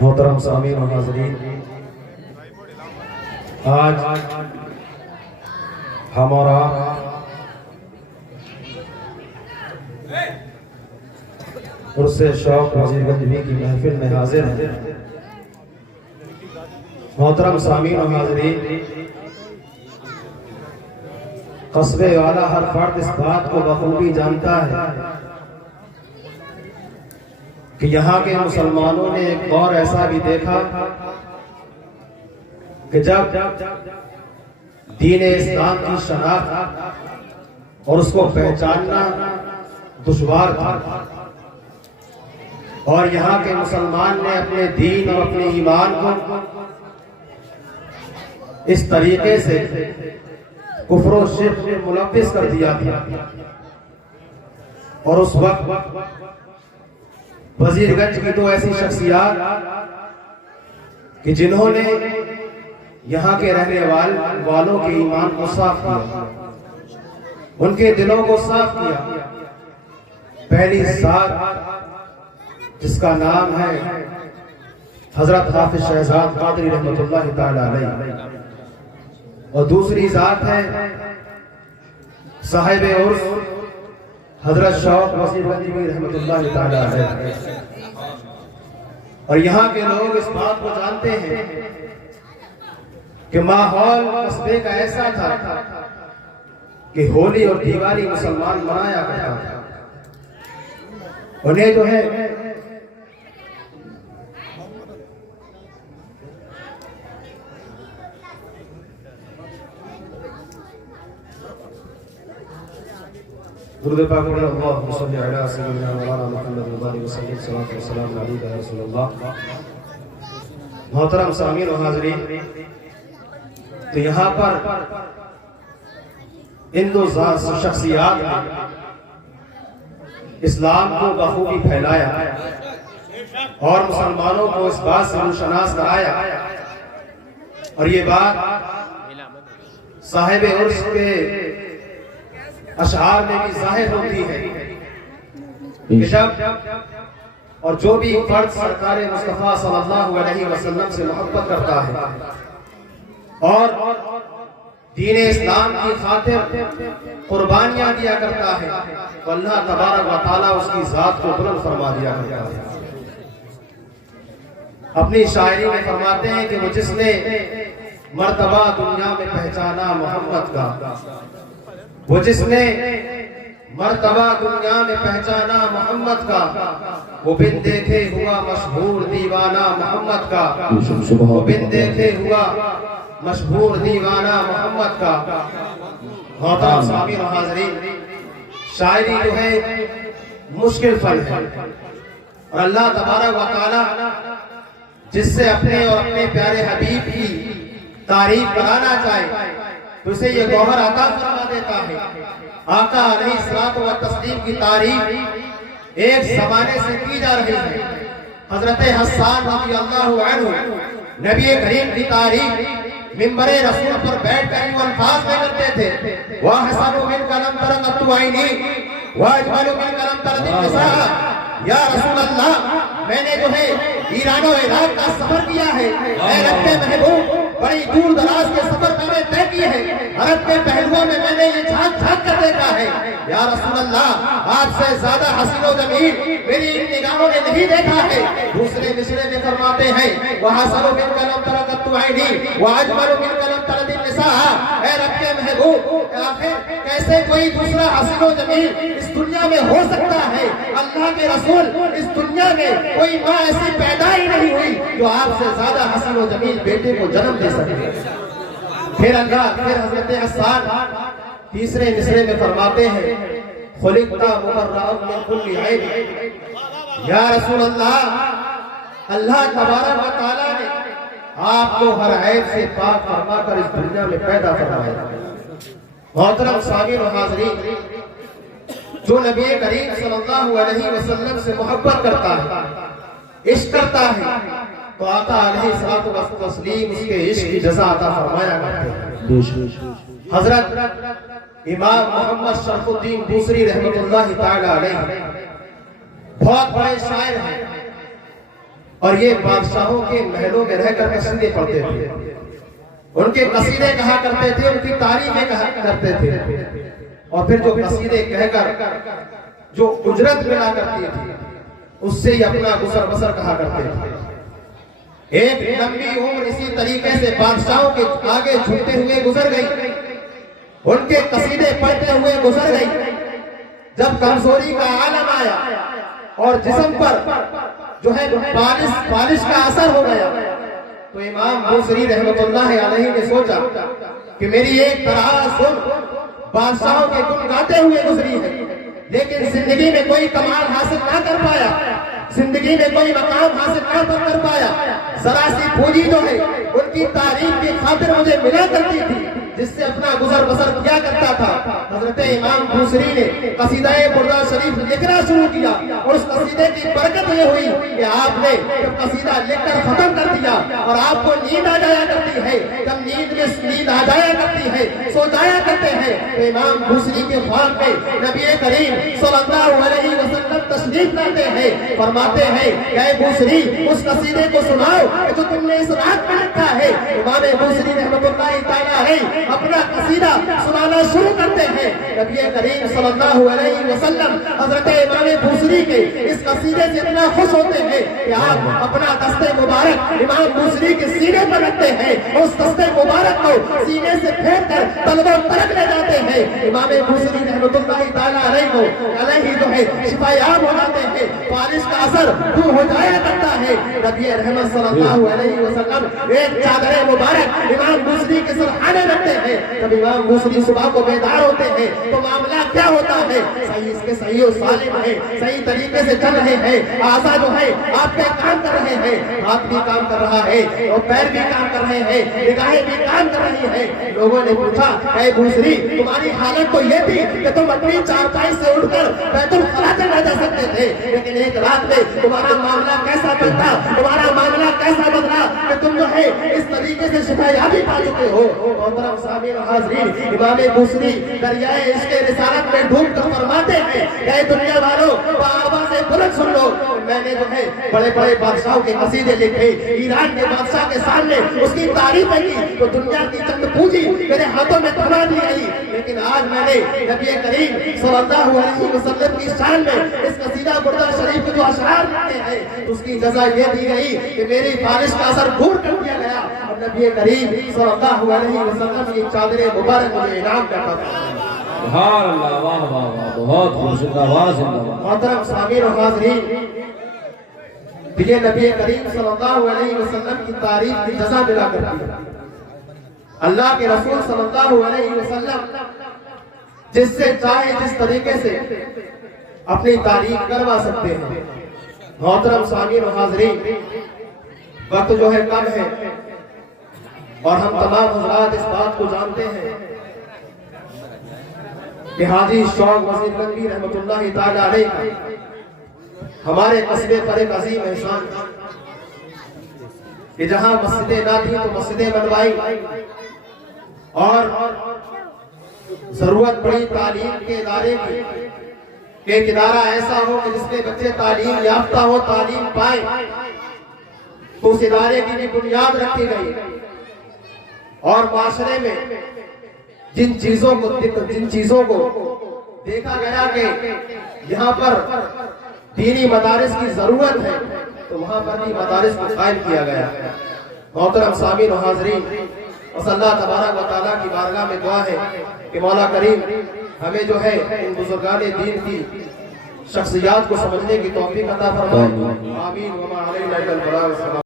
मोहतरम सामीन और नाज़रीन, आज हमारा उर्से शौक वजीरगंज की महफिल में हाजिर है। मोहतरम सामीन और नाज़रीन, कस्बे वाला हर फर्द इस बात को बखूबी जानता है कि यहाँ के मुसलमानों ने एक दौर ऐसा भी देखा कि जब दीन इस्लाम की शनाख्त और उसको पहचानना दुश्वार था और यहाँ के मुसलमान ने अपने दीन और अपने ईमान को इस तरीके से कुफ्र और शिर्क में मुलव्विस कर दिया था। और उस वक्त वजीरगंज की तो ऐसी शख्सियत कि जिन्होंने यहाँ के रहने वालों के ईमान को साफ किया, उनके दिलों को साफ किया। पहली जात जिसका नाम है हजरत हाफिज शहजाद कादरी रहमतुल्लाह तआला अलैह, और दूसरी जात है साहिब उर्स हजरत शौक वजीरगंज रहमतुल्लाह तआला अलैह। और यहाँ के लोग इस बात को जानते हैं कि माहौल कस्बे का ऐसा था कि होली और दिवाली मुसलमान मनाया करता था। उन्हें जो है दुरूद पाक पढ़ें, अल्लाहुम्मा सल्लि अला सय्यिदिना मौलाना मुहम्मद व आलिहि वसल्लम, सल्लल्लाहु अलैहि वसल्लम या रसूलल्लाह। मोहतरम सामीन और हाज़रीन, तो यहाँ पर इन दो शख्सियात ने इस्लाम को बखूबी फैलाया और मुसलमानों को इस बात से रुशनास कराया। और ये बात साहिब उर्स के अशआर में भी जाहिर होती है कि जब और जो भी फर्द सरकार मुस्तफा सल्लल्लाहु अलैहि वसल्लम से मोहब्बत करता है और दीन इस्लाम की खातिर कुर्बानियां दिया करता है, तो अल्लाह तबारक व तआला उसकी जात को बुलंद फरमा दिया करता है। अपनी शायरी में फरमाते हैं कि वो जिसने मर्तबा दुनिया में पहचाना मोहम्मद का, वो जिसने मर्तबा दुनिया में पहचाना मोहम्मद का, वो बिन देखे हुआ मशहूर दीवाना मोहम्मद का, वो बिन देखे हुआ मशहूर दीवाना मोहम्मद का। मोहतरम सामीन और हाज़रीन, शायरी जो है मुश्किल फल है और अल्लाह तबारक व तआला जिससे अपने और अपने प्यारे हबीब की तारीफ कराना चाहे तो उसे ये गौहर अता फरमा देता है। आका अलैहिस्सलातु व तस्लीम की तारीफ एक जमाने से की जा रही है। हजरत हस्सान रज़ियल्लाहु अन्हु नबी करीम की तारीफ मिंबरे रसूल पर बैठ कर यूं अल्फाज में करते थे, वा हसनु मिन कलम तरक़तु आईनी वा अजमलु मिन कलम तरदिल निसा। या रसूल अल्लाह, मैंने जो है ईरान और इराक का सफर किया है, मैं रब्बे महबूब बड़ी दूर दराज के सफर मैंने तय किए हैं, अरब के पहलुओं में मैंने ये झांक झांक कर देखा है। या रसूल अल्लाह, आपसे ज्यादा हसीन व जमील मेरी इन निगाहों ने नहीं देखा है। दूसरे मिसरे में फरमाते हैं, वहां सरो मिन कलम तरक़तु आईनी व अजमलु मिन कलम तरदिल निसा। ऐ रब्बे महबूब, आखिर कैसे कोई दूसरा हसीन व जमील इस दुनिया में हो सकता है? अल्लाह के रसूल, इस दुनिया में कोई माँ ऐसी पैदा ही नहीं हुई जो आपसे ज्यादा हसीन व जमील बेटे को जन्म दे सके। फिर हजरत हस्सान तीसरे मिसरे में फरमाते हैं, खुलिक़ता मुबर्रअन मिन कुल्ली ऐब। या रसूल अल्लाह, अल्लाह तबारक व तआला ने आपको हर ऐब से पाक फरमाकर इस दुनिया में पैदा फरमाया। मोहतरम सामीन और हाज़रीन, जो नबी करीम सल्लल्लाहु अलैहि वसल्लम से मोहब्बत करता है, इश्क करता है, तो आका अलैहिस्सलातु वस्सलाम उसके इश्क की जज़ा अता फरमाया करते हैं। हजरत इमाम मोहम्मद शरफुद्दीन दूसरी रहमतुल्लाह तआला अलैह बहुत बड़े शायर हैं। और ये बादशाहों के महलों में रहकर कसीदे पढ़ते थे, उनके कसीदे कहा करते थे, उनकी तारीफें कहा करते थे, और फिर जो कसीदे कहकर जो उजरत मिला करती थी उससे ही अपना गुजर बसर कहा करते थे। एक लंबी उम्र इसी तरीके से बादशाहों के आगे झुकते हुए गुजर गई, उनके कसीदे पढ़ते हुए गुजर गई। जब कमजोरी का आलम आया और जिस्म पर जो है बारिश का असर हो गया, तो इमाम बूसरी रहमतुल्लाह अलैहि ने सोचा कि मेरी एक तरह सुन बादशाहों के गुण गाते हुए गुजरी है, लेकिन जिंदगी में कोई कमाल हासिल ना कर पाया, जिंदगी में कोई मकाम हासिल ना कर पाया। जरा सी पूंजी जो है उनकी तारीफ की खातिर मुझे मिला करती थी, जिससे अपना गुजर बसर किया करता था। हजरत इमाम बूसरी ने कसीदा-ए बुर्दा शरीफ लिखना शुरू किया, और उस कसीदे की बरकत ये हुई कि आपने जब कसीदा लिखकर खत्म कर दिया और आपको नींद आ जाया करती है, जब नींद आ जाया करती है, सो जाया करते हैं, तो इमाम बूसरी के ख्वाब में नबी करीम सल्लल्लाहु अलैहि वसल्लम तशरीफ लाते हैं, फरमाते हैं कि बूसरी उस कसीदे को सुनाओ जो तुमने इस रात में लिखा है। इमाम बूसरी रहमतुल्लाह तआला अलैहि अपना कसीदा सुनाना शुरू करते हैं। नबी करीम सल्लल्लाहु अलैहि वसल्लम हजरत इमाम बूसरी के इस कसीदे से इतना खुश होते हैं कि आप अपना दस्ते मुबारक इमाम बूसरी के सीने पर रखते हैं, उस दस्ते मुबारक को सीने से फेर कर तलवा तरक ले जाते हैं। इमाम बूसरी रहमतुल्लाह तआला अलैहि जो है शिफायाब हो जाते हैं, बारिश का असर दूर हो जाया करता है। नबी रहमत सल्लल्लाहु अलैहि वसल्लम एक चादर मुबारक इमाम बूसरी के सरहाने रखते हैं। जब इमाम बूसरी सुबह को बेदार होते हैं तो मामला क्या होता है, सही इसके सही और सालिम है, सही तरीके से चल रहे हैं, आजा जो है आपके काम कर रहे हैं, हाथ भी काम कर रहा है और पैर भी काम कर रहे हैं, निगाहें भी काम कर रही हैं। लोगों ने पूछा, ऐ बूसरी तुम्हारी हालत तो ये थी कि तुम अपनी चारपाई से उठकर बैतुल खला चला जा सकते थे, लेकिन एक रात में तुम्हारा मामला कैसा बदला, तुम्हारा मामला कैसा बदला कि तुम जो है इस तरीके से शिफायाबी पा चुके हो। मोहतरम सामीन हाज़रीन, इमाम बूसरी दरियाए इश्क़े रिसालत में डूब कर फरमाते हैं, ऐ दुनिया वालों आवाज़ बुलंद सुन लो, मैंने जो है बड़े बड़े बादशाहों के कसीदे लिखे, ईरान के बादशाह के सामने उसकी तारीफें की, तो दुनिया की चंद पूंजी मेरे हाथों में थमा दी गई, लेकिन आज मैंने नबी करीम सल्लल्लाहु अलैहि वसल्लम की शान में इस कसीदा बुर्दा शरीफ के जो अशआर लिखे हैं, उसकी जज़ा ये दी गई कि मेरी बारिश का असर दूर कर दिया गया और नबी करीम सल्लल्लाहु अलैहि वसल्लम की चादर मुबारक मुझे इनाम करता था। सुभान अल्लाह, वाह वाह वाह, बहुत खूबसूरत। मोहतरम सामीन और हाज़रीन, ये नबी करीम सल्लल्लाहु अलैहि वसल्लम की तारीफ की जज़ा मिला करती है। अल्लाह के रसूल सल्लल्लाहु अलैहि वसल्लम जिससे चाहे जिस तरीके से अपनी तारीफ करवा सकते हैं। मोहतरम सामीन और हाज़रीन, वक्त जो है कम है और हम तमाम हज़रात इस बात को जानते हैं कि हाजी शौक वज़ीर नबी रहमतुल्लाह तआला अलैहि हमारे कस्बे पर एक अजीम एहसान कि जहां मस्जिदें ना थी तो मस्जिदें बनवाई, और जरूरत पड़ी तालीम के इदारे की, एक इदारा ऐसा हो कि जिसमें बच्चे तालीम याफ्ता हो, तालीम पाए, तो उस इदारे की भी बुनियाद रखी गई। और माशरे में जिन चीजों को देखा गया कि यहाँ पर दीनी मदारिस की जरूरत है, तो वहां पर भी मदारिस को कायम किया गया। मोहतरम सामीन और हाज़रीन, अल्लाह तबारक व तआला की बारगाह में दुआ है कि मौला करीम हमें जो है इन बुजुर्गाने दीन की शख्सियात को समझने की तौफीक अता फरमाए। आमीन।